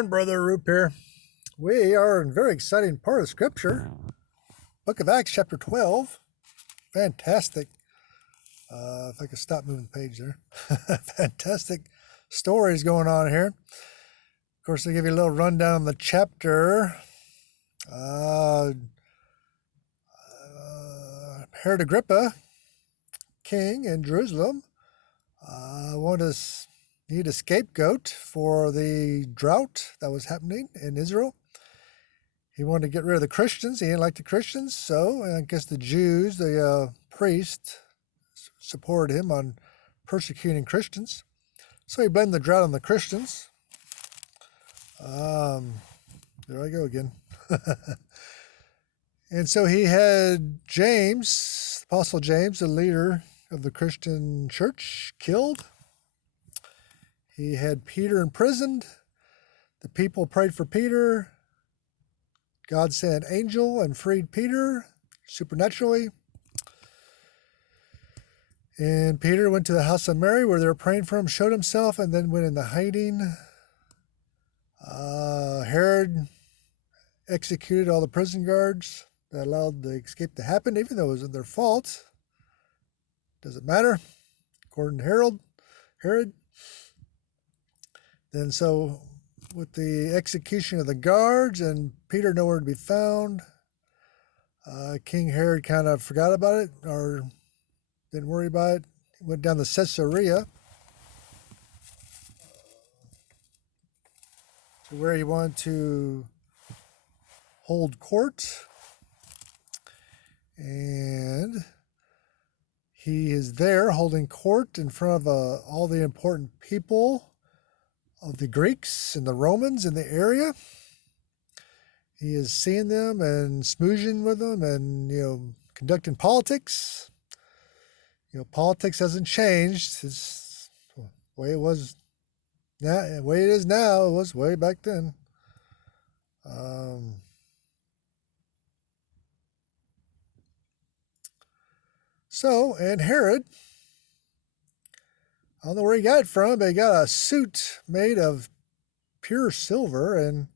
on, Brother Roop here. We are in a very exciting part of Scripture. Book of Acts, chapter 12. Fantastic. If I could stop moving the page there. Fantastic stories going on here. Of course, I'll give you a little rundown on the chapter. Herod Agrippa, king in Jerusalem, need a scapegoat for the drought that was happening in Israel. He wanted to get rid of the Christians. He didn't like the Christians, so I guess the Jews, the priest, supported him on persecuting Christians. So he blamed the drought on the Christians. There I go again. And so he had James, Apostle James, the leader of the Christian church, killed. He had Peter imprisoned. The people prayed for Peter. God sent an angel and freed Peter supernaturally. And Peter went to the house of Mary where they were praying for him, showed himself, and then went into hiding. Herod executed all the prison guards that allowed the escape to happen, even though it wasn't their fault. Doesn't matter, according to Herod. Then so with the execution of the guards and Peter nowhere to be found, King Herod kind of forgot about it or didn't worry about it. He went down to Caesarea, to where he wanted to hold court. And he is there holding court in front of all the important people of the Greeks and the Romans in the area. He is seeing them and smoozing with them and, conducting politics. Politics hasn't changed. It's the way it was now, the way it is now, it was way back then. And Herod, I don't know where he got it from, but he got a suit made of pure silver, and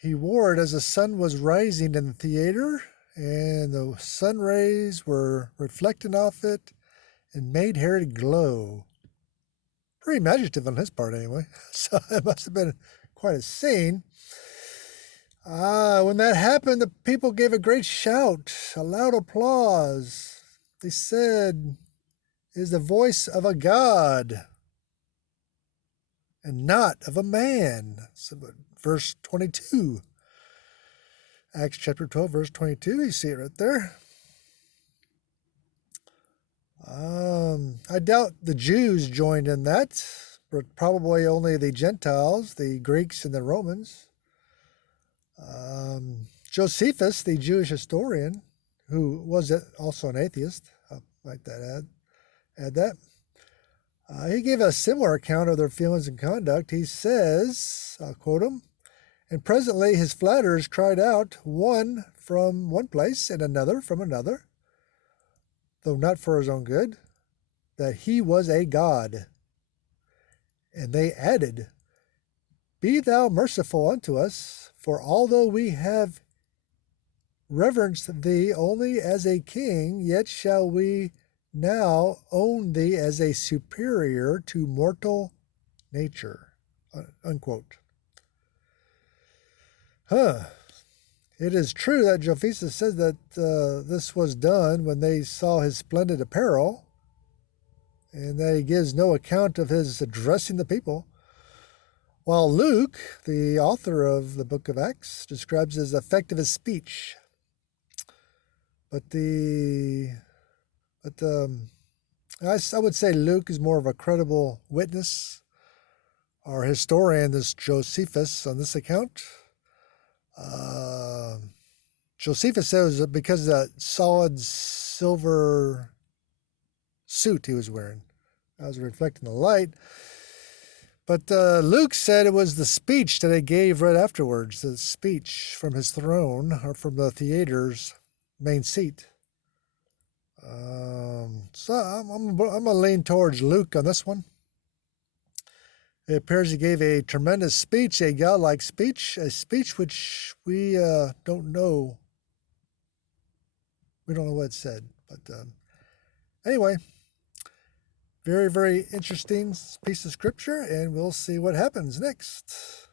he wore it as the sun was rising in the theater, and the sun rays were reflecting off it and made Herod glow. Pretty imaginative on his part, anyway. So it must have been quite a scene. When that happened, the people gave a great shout, a loud applause. They said, "It is the voice of a God and not of a man." So, verse 22. Acts chapter 12, verse 22. You see it right there. I doubt the Jews joined in that, but probably only the Gentiles, the Greeks and the Romans. Josephus, the Jewish historian, who was also an atheist, I'll like that add that. He gave a similar account of their feelings and conduct. He says, I'll quote him, "And presently his flatterers cried out, one from one place and another from another, though not for his own good, that he was a god. And they added, Be thou merciful unto us, for although we have reverenced thee only as a king, yet shall we now own thee as a superior to mortal nature." Unquote. It is true that Josephus says that this was done when they saw his splendid apparel, and that he gives no account of his addressing the people, while Luke, the author of the book of Acts, describes his effect of his speech. But I would say Luke is more of a credible witness or historian, this Josephus, on this account. Josephus says that because of that solid silver suit he was wearing, that was reflecting the light. But Luke said it was the speech that he gave right afterwards, the speech from his throne or from the theater's main seat. So I'm going to lean towards Luke on this one. It appears he gave a tremendous speech, a godlike speech, a speech which we don't know. We don't know what it said. But anyway, very, very interesting piece of scripture, and we'll see what happens next.